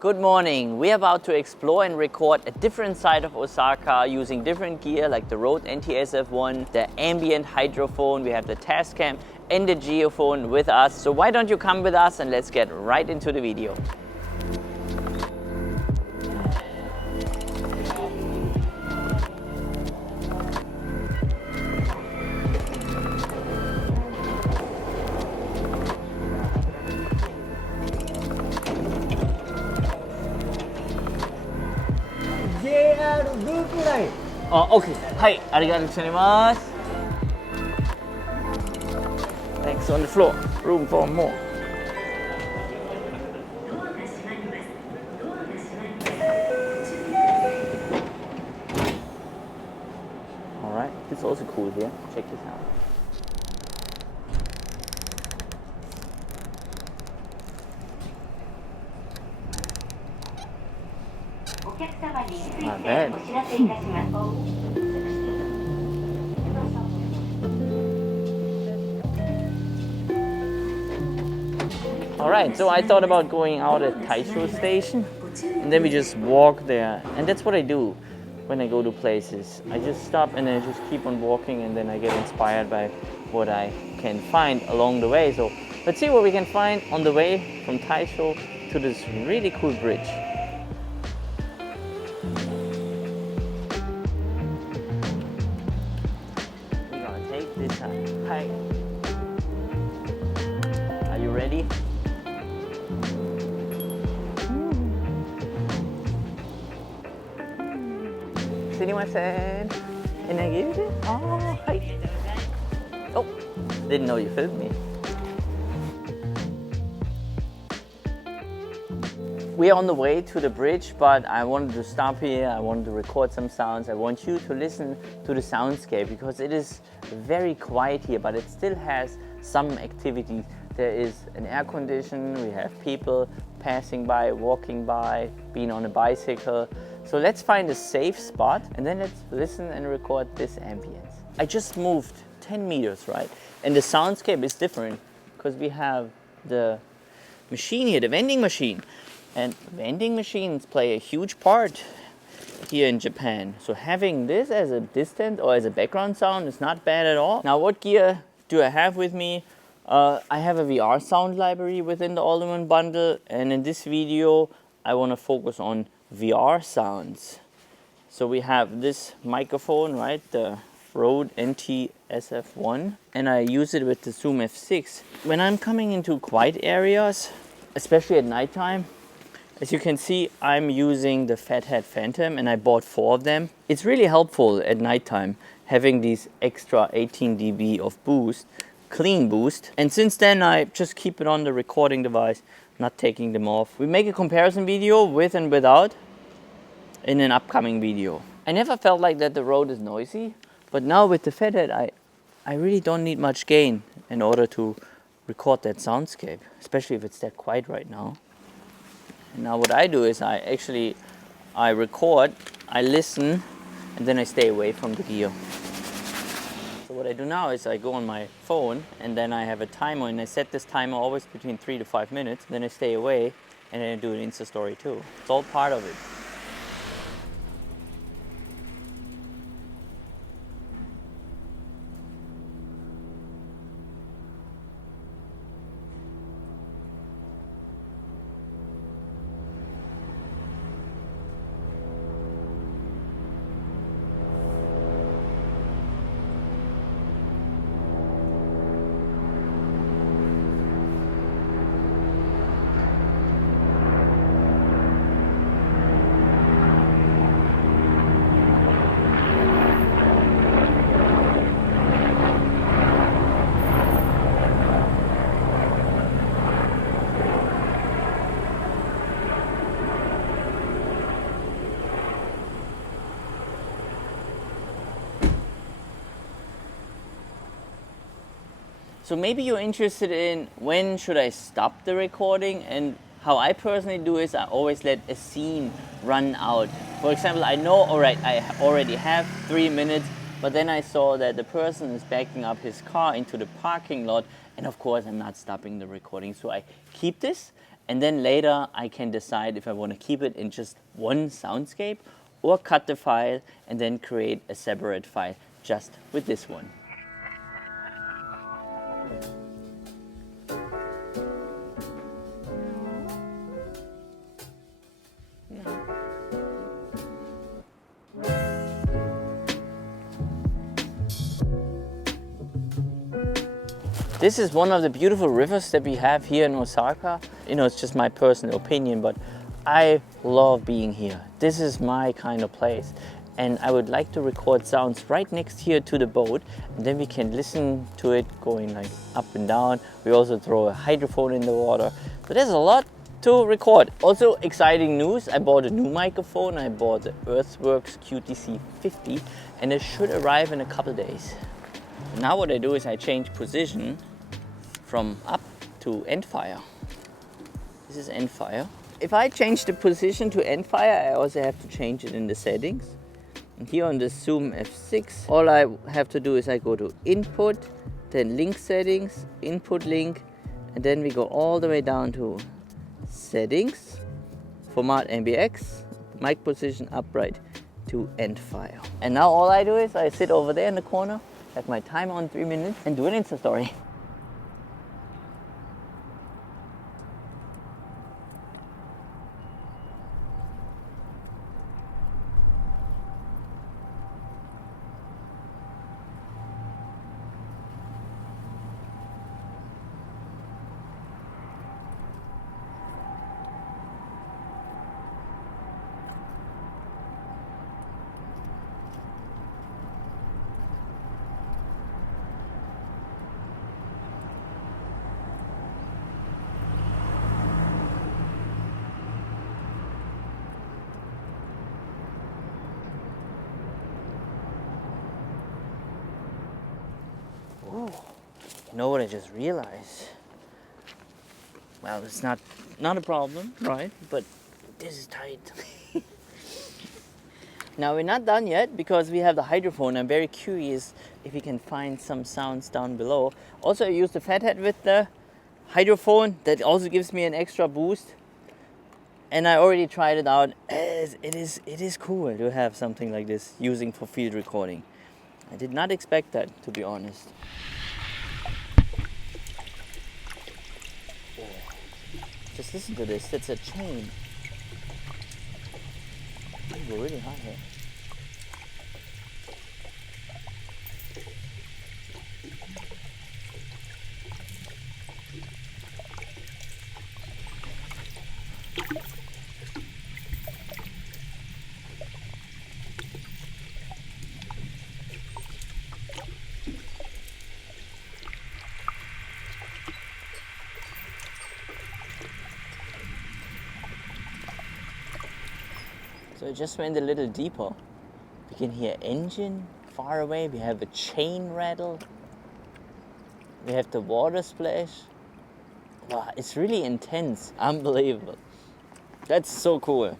Good morning. We're about to explore and record a different side of Osaka using different gear like the Rode NT-SF1, the ambient hydrophone, we have the Tascam and the Geofon with us. So why don't you come with us and let's get right into the video. Okay. Hi, arigatou gozaimasu. Thanks. On the floor. Room for more. All right. It's also cool here. Check this out. Not bad. Alright, so I thought about going out at Taisho station and then we just walk there, and that's what I do when I go to places. I just stop and then I just keep on walking and then I get inspired by what I can find along the way. So let's see what we can find on the way from Taisho to this really cool bridge. Hi. Are you ready? Sumimasen. And I give it? Oh, hi. Oh, didn't know you filmed me. We are on the way to the bridge, but I wanted to stop here. I wanted to record some sounds. I want you to listen to the soundscape because it is very quiet here, but it still has some activity. There is an air condition, we have people passing by, walking by, being on a bicycle. So let's find a safe spot and then let's listen and record this ambience. I just moved 10 meters, right? And the soundscape is different because we have the machine here, the vending machine. And vending machines play a huge part here in Japan. So having this as a distant or as a background sound is not bad at all. Now what gear do I have with me? I have a VR sound library within the all-in-one bundle, and in this video I want to focus on VR sounds. So we have this microphone, right, the Rode NT-SF1, and I use it with the Zoom F6. When I'm coming into quiet areas, especially at nighttime, as you can see, I'm using the FetHead Phantom and I bought 4 of them. It's really helpful at nighttime having these extra 18 dB of boost, clean boost. And since then I just keep it on the recording device, not taking them off. We make a comparison video with and without in an upcoming video. I never felt like that the Rode is noisy, but now with the FetHead I really don't need much gain in order to record that soundscape, especially if it's that quiet right now. And now what I do is I record, I listen, and then I stay away from the gear. So what I do now is I go on my phone and then I have a timer and I set this timer always between 3 to 5 minutes. Then I stay away and then I do an Insta story too. It's all part of it. So maybe you're interested in when should I stop the recording, and how I personally do is I always let a scene run out. For example, I know, alright, I already have 3 minutes, but then I saw that the person is backing up his car into the parking lot, and of course I'm not stopping the recording. So I keep this And then later I can decide if I want to keep it in just one soundscape or cut the file and then create a separate file just with this one. This is one of the beautiful rivers that we have here in Osaka. You know, it's just my personal opinion, but I love being here. This is my kind of place. And I would like to record sounds right next here to the boat. And then we can listen to it going like up and down. We also throw a hydrophone in the water. So there's a lot to record. Also exciting news, I bought a new microphone. I bought the Earthworks QTC50 and it should arrive in a couple days. Now what I do is I change position from up to end fire. This is end fire. If I change the position to end fire, I also have to change it in the settings. And here on the Zoom F6, all I have to do is I go to input, then link settings, input link, and then we go all the way down to settings, format MBX, mic position upright to end fire. And now all I do is I sit over there in the corner, have my timer on 3 minutes and do an Insta story. You know what I just realized? Well, it's not a problem, right? But this is tight. Now we're not done yet because we have the hydrophone. I'm very curious if we can find some sounds down below. Also, I use the FetHead with the hydrophone. That also gives me an extra boost. And I already tried it out. It is cool to have something like this using for field recording. I did not expect that, to be honest. Just listen to this, it's a chain. We're really hot here. So I just went a little deeper. We can hear engine far away. We have a chain rattle. We have the water splash. Wow, it's really intense. Unbelievable. That's so cool.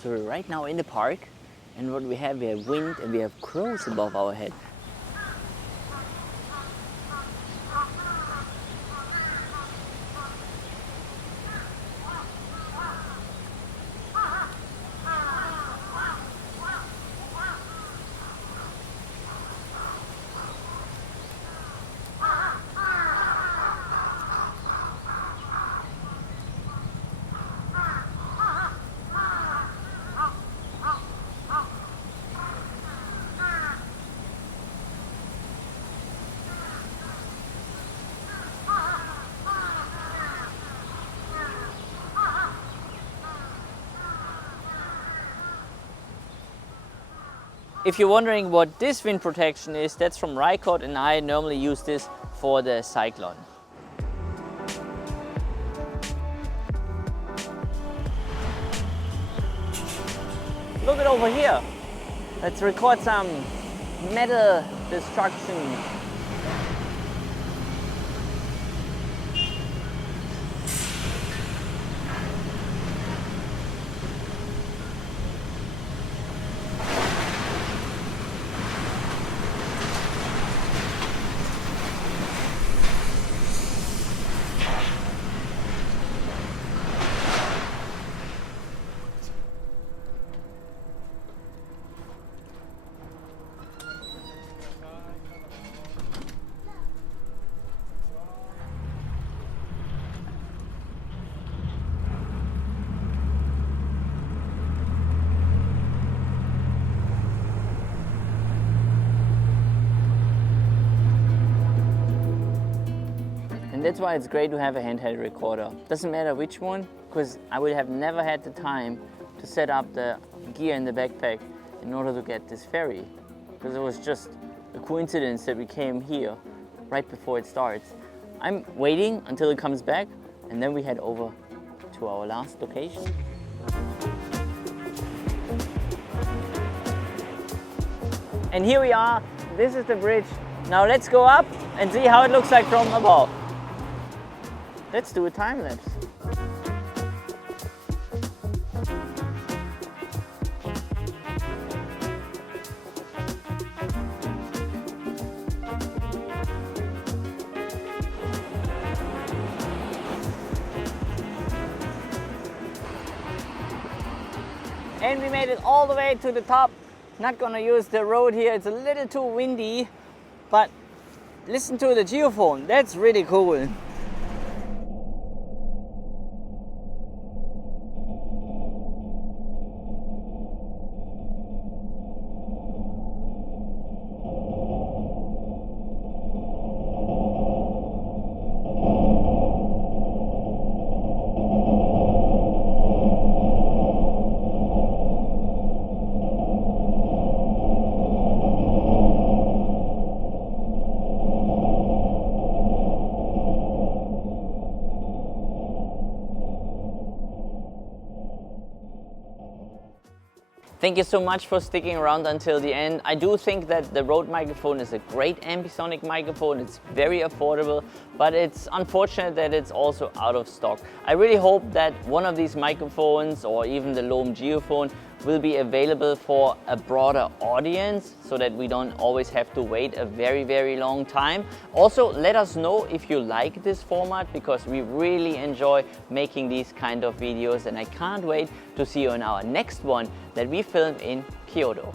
So we're right now in the park, and what we have wind and we have crows above our head. If you're wondering what this wind protection is, that's from Rycott, and I normally use this for the Cyclone. Look at all over here. Let's record some metal destruction. And that's why it's great to have a handheld recorder. Doesn't matter which one, because I would have never had the time to set up the gear in the backpack in order to get this ferry. Because it was just a coincidence that we came here right before it starts. I'm waiting until it comes back and then we head over to our last location. And here we are, this is the bridge. Now let's go up and see how it looks like from above. Let's do a time lapse. And we made it all the way to the top. Not gonna use the road here, it's a little too windy, but listen to the geophone, that's really cool. Thank you so much for sticking around until the end. I do think that the Rode microphone is a great ambisonic microphone. It's very affordable, but it's unfortunate that it's also out of stock. I really hope that one of these microphones or even the Lom Geofon will be available for a broader audience so that we don't always have to wait a very long time. Also, let us know if you like this format because we really enjoy making these kind of videos and I can't wait to see you in our next one that we film in Kyoto.